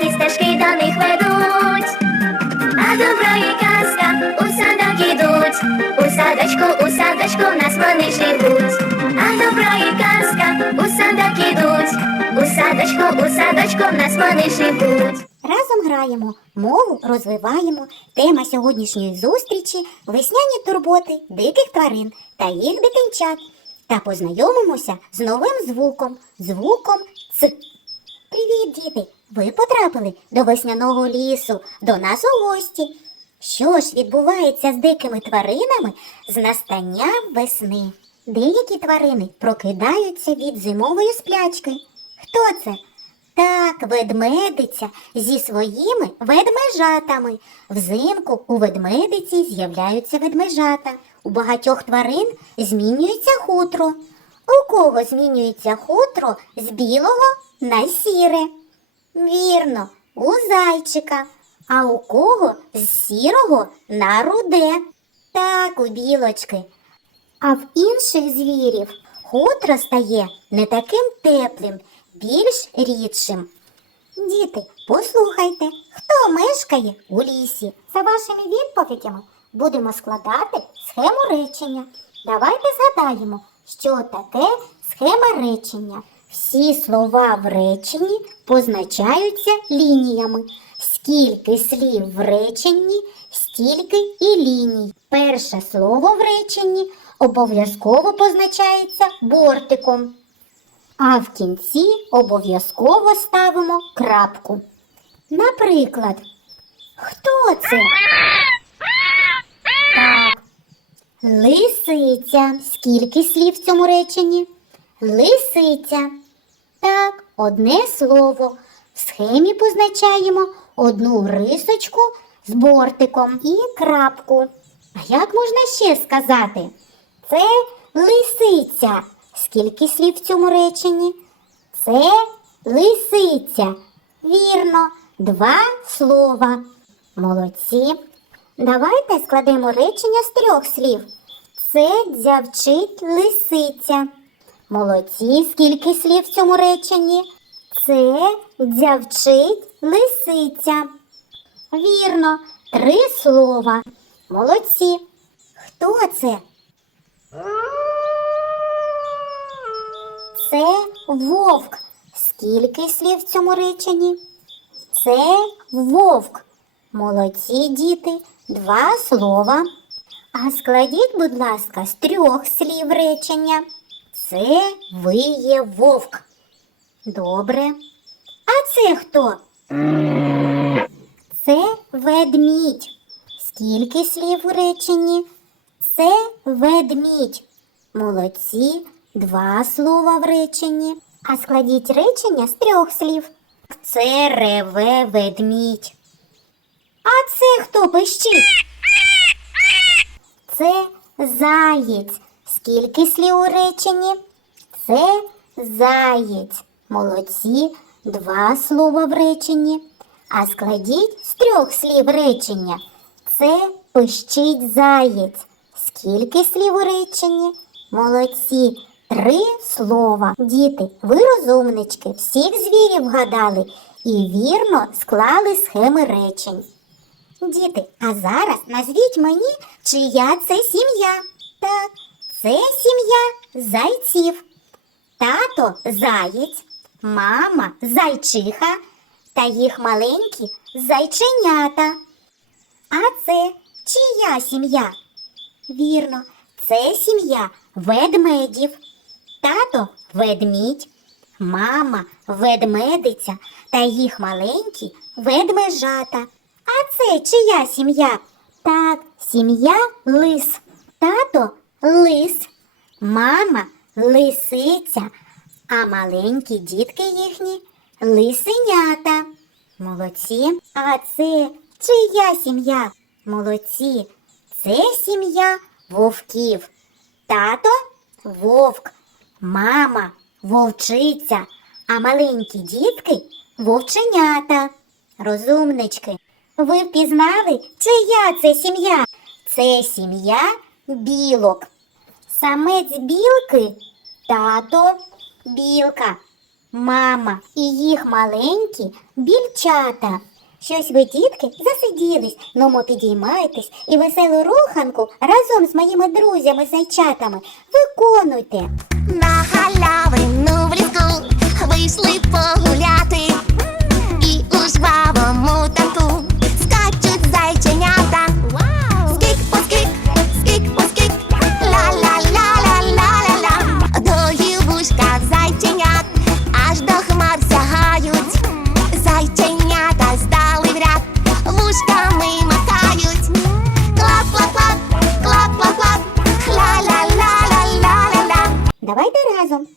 які стежки до них ведуть. А добро і казка у садок ідуть, у садочку, у садочку в нас вони живуть. А добро і казка у садок ідуть, у садочку, у садочку в нас вони живуть. Разом граємо, мову розвиваємо. Тема сьогоднішньої зустрічі весняні турботи диких тварин та їх дитинчат. Та познайомимося з новим звуком, звуком Ц. Привіт, діти! Ви потрапили до весняного лісу, до нас у гості. Що ж відбувається з дикими тваринами з настанням весни? Деякі тварини прокидаються від зимової сплячки. Хто це? Так, ведмедиця зі своїми ведмежатами. Взимку у ведмедиці з'являються ведмежата. У багатьох тварин змінюється хутро. У кого змінюється хутро з білого на сіре? Вірно, у зайчика. А у кого з сірого на руде? Так, у білочки. А в інших звірів хутро стає не таким теплим, більш рідшим. Діти, послухайте, хто мешкає у лісі? За вашими відповідями будемо складати схему речення. Давайте згадаємо, що таке схема речення. Всі слова в реченні позначаються лініями. Скільки слів в реченні, стільки і ліній. Перше слово в реченні обов'язково позначається бортиком. А в кінці обов'язково ставимо крапку. Наприклад, хто це? Так. Лисиця. Скільки слів в цьому реченні? Лисиця. Так, одне слово. В схемі позначаємо одну рисочку з бортиком і крапку. А як можна ще сказати? Це лисиця. Скільки слів в цьому реченні? Це лисиця. Вірно, два слова. Молодці. Давайте складемо речення з трьох слів. Це дзявчить лисиця. Молодці, скільки слів в цьому реченні? Це дзявчить лисиця. Вірно, три слова. Молодці. Хто це? Це вовк. Скільки слів в цьому реченні? Це вовк. Молодці діти, два слова. А складіть, будь ласка, з трьох слів речення. Це виє вовк. Добре. А це хто? Це ведмідь. Скільки слів у реченні? Це ведмідь. Молодці, два слова в реченні. А складіть речення з трьох слів. Це реве ведмідь. А це хто пищить? Це заєць. Скільки слів у реченні? Це заєць. Молодці, два слова в реченні. А складіть з трьох слів речення. Це пищить заєць. Скільки слів у реченні? Молодці. Три слова. Діти, ви розумнички, всіх звірів вгадали і вірно склали схеми речень. Діти, а зараз назвіть мені, чия це сім'я. Так, це сім'я зайців. Тато заєць, мама зайчиха та їх маленькі зайченята. А це чия сім'я? Вірно, це сім'я ведмедів. Тато ведмідь, мама ведмедиця та їх маленькі ведмежата. А це чия сім'я? Так, сім'я лис. Тато лис, мама лисиця, а маленькі дітки їхні лисенята. Молодці. А це чия сім'я? Молодці. Це сім'я вовків. Тато вовк, мама вовчиця, а маленькі дітки вовченята. Розумнички. Ви впізнали, чия це сім'я? Це сім'я білок. Самець білки тато білка. мама і їх маленькі більчата. Щось ви, дітки, засиділись, ному підіймайтесь і веселу руханку разом з моїми друзями-зайчатами виконуйте. На галявину в ліску вийшли погуляти,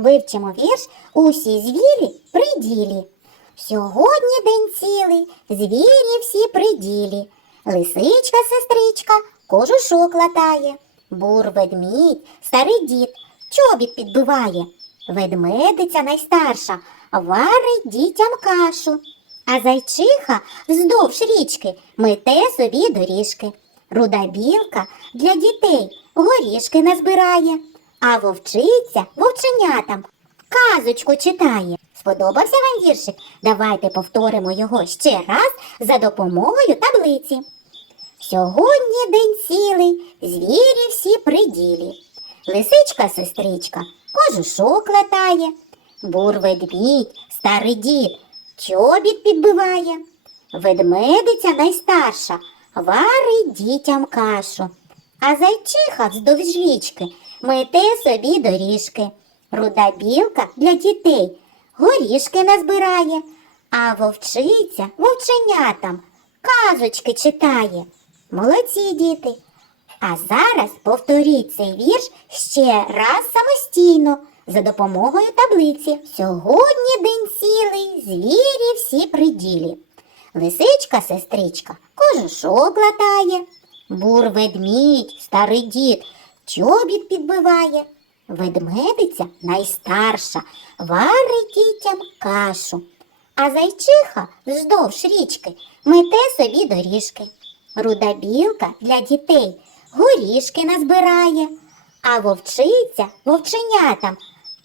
вивчимо вірш Усі звірі при ділі. Сьогодні день цілий, звірі всі при ділі. Лисичка, сестричка, кожушок латає. Бур ведмідь, старий дід, чобіт підбиває. Ведмедиця найстарша, варить дітям кашу. А зайчиха вздовж річки мете собі доріжки. Руда білка для дітей горішки назбирає, а вовчиця вовченятам казочку читає. Сподобався вам віршик? Давайте повторимо його ще раз за допомогою таблиці. Сьогодні день цілий, звірі всі при ділі. Лисичка сестричка, кожушок латає, бур ведмідь, старий дід, чобіт підбиває. Ведмедиця найстарша, варить дітям кашу. А зайчиха вздовж річки мете собі доріжки. Руда білка для дітей горішки назбирає, а вовчиця вовченятам казочки читає. Молодці діти. А зараз повторіть цей вірш ще раз самостійно за допомогою таблиці. Сьогодні день цілий, звірі всі при ділі. Лисичка, сестричка, кожушок латає, бур ведмідь, старий дід, чобіт підбиває. Ведмедиця найстарша, варить дітям кашу. А зайчиха вздовж річки мете собі доріжки. Руда білка для дітей горішки назбирає, а вовчиця вовченятам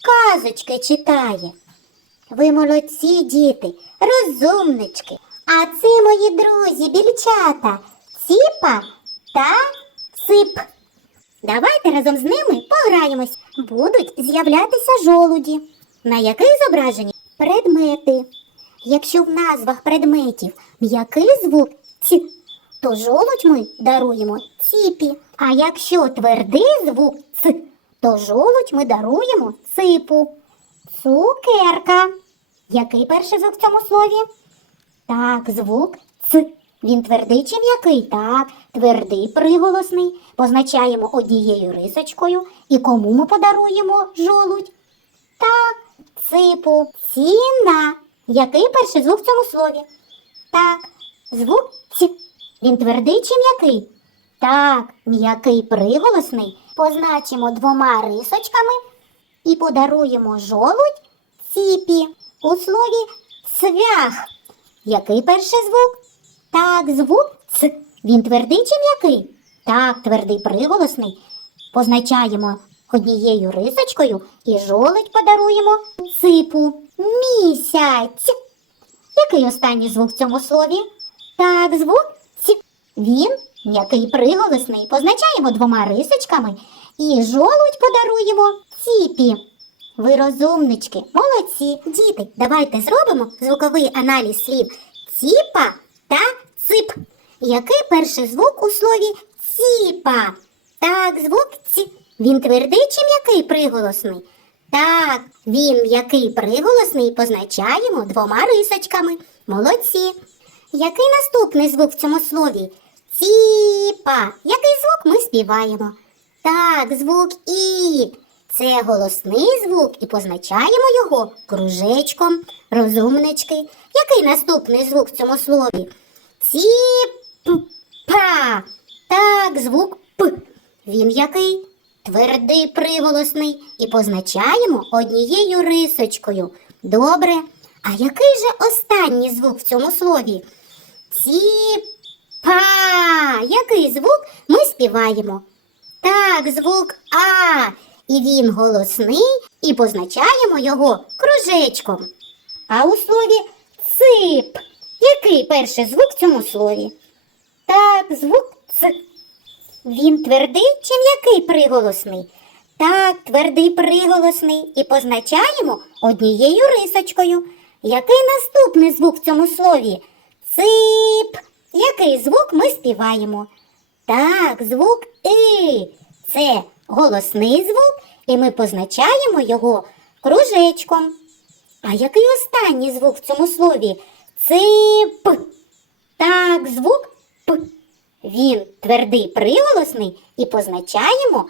казочки читає. Ви молодці, діти, розумнички. А це мої друзі, більчата, ціпа та цип. Давайте разом з ними пограємось. Будуть з'являтися жолуді. На яких зображені предмети. Якщо в назвах предметів м'який звук ць, то жолудь ми даруємо ціпі. А якщо твердий звук ц, то жолудь ми даруємо ципу. Цукерка. Який перший звук в цьому слові? Так, звук Ц. Він твердий чи м'який? Так, твердий приголосний. Позначаємо однією рисочкою. І кому ми подаруємо жолудь? Так, ципу. Ціна. Який перший звук в цьому слові? Так, звук Ц. Він твердий чи м'який? Так, м'який приголосний. Позначимо двома рисочками і подаруємо жолудь ціпі. У слові цвях. Який перший звук? Так, звук Ц. Він твердий чи м'який? Так, твердий приголосний. Позначаємо однією рисочкою і жолудь подаруємо ципу. Місяць. Який останній звук в цьому слові? Так, звук Ц. Він м'який приголосний. Позначаємо двома рисочками і жолудь подаруємо ціпі. Ви розумнички, молодці, діти. Давайте зробимо звуковий аналіз слів ціпа та цип. Який перший звук у слові ціпа? Так, звук ці. Він твердий чи м'який приголосний? Так, він м'який приголосний позначаємо двома рисочками. Молодці. Який наступний звук в цьому слові? Ціпа. Який звук ми співаємо? Так, звук І. Це голосний звук і позначаємо його кружечком, розумнички. Який наступний звук в цьому слові? Ціп-па. Так, звук П. Він який? Твердий приголосний і позначаємо однією рисочкою. Добре. А який же останній звук в цьому слові? Ціпа. Який звук ми співаємо? Так, звук А. і він голосний, і позначаємо його кружечком. А у слові цип. Який перший звук в цьому слові? Так, звук ц. Він твердий чи м'який приголосний? Так, твердий приголосний і позначаємо однією рисочкою. Який наступний звук в цьому слові? Цип. Який звук ми співаємо? Так, звук И. Це голосний звук, і ми позначаємо його кружечком. А який останній звук в цьому слові? Цип. Так, звук П. Він твердий приголосний і позначаємо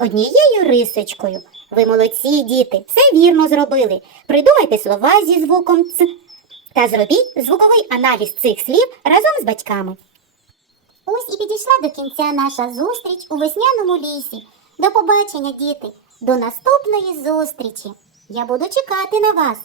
однією рисочкою. Ви молодці, діти, все вірно зробили. Придумайте слова зі звуком Ц та зробіть звуковий аналіз цих слів разом з батьками. Ось і підійшла до кінця наша зустріч у весняному лісі. До побачення, діти, до наступної зустрічі. Я буду чекати на вас.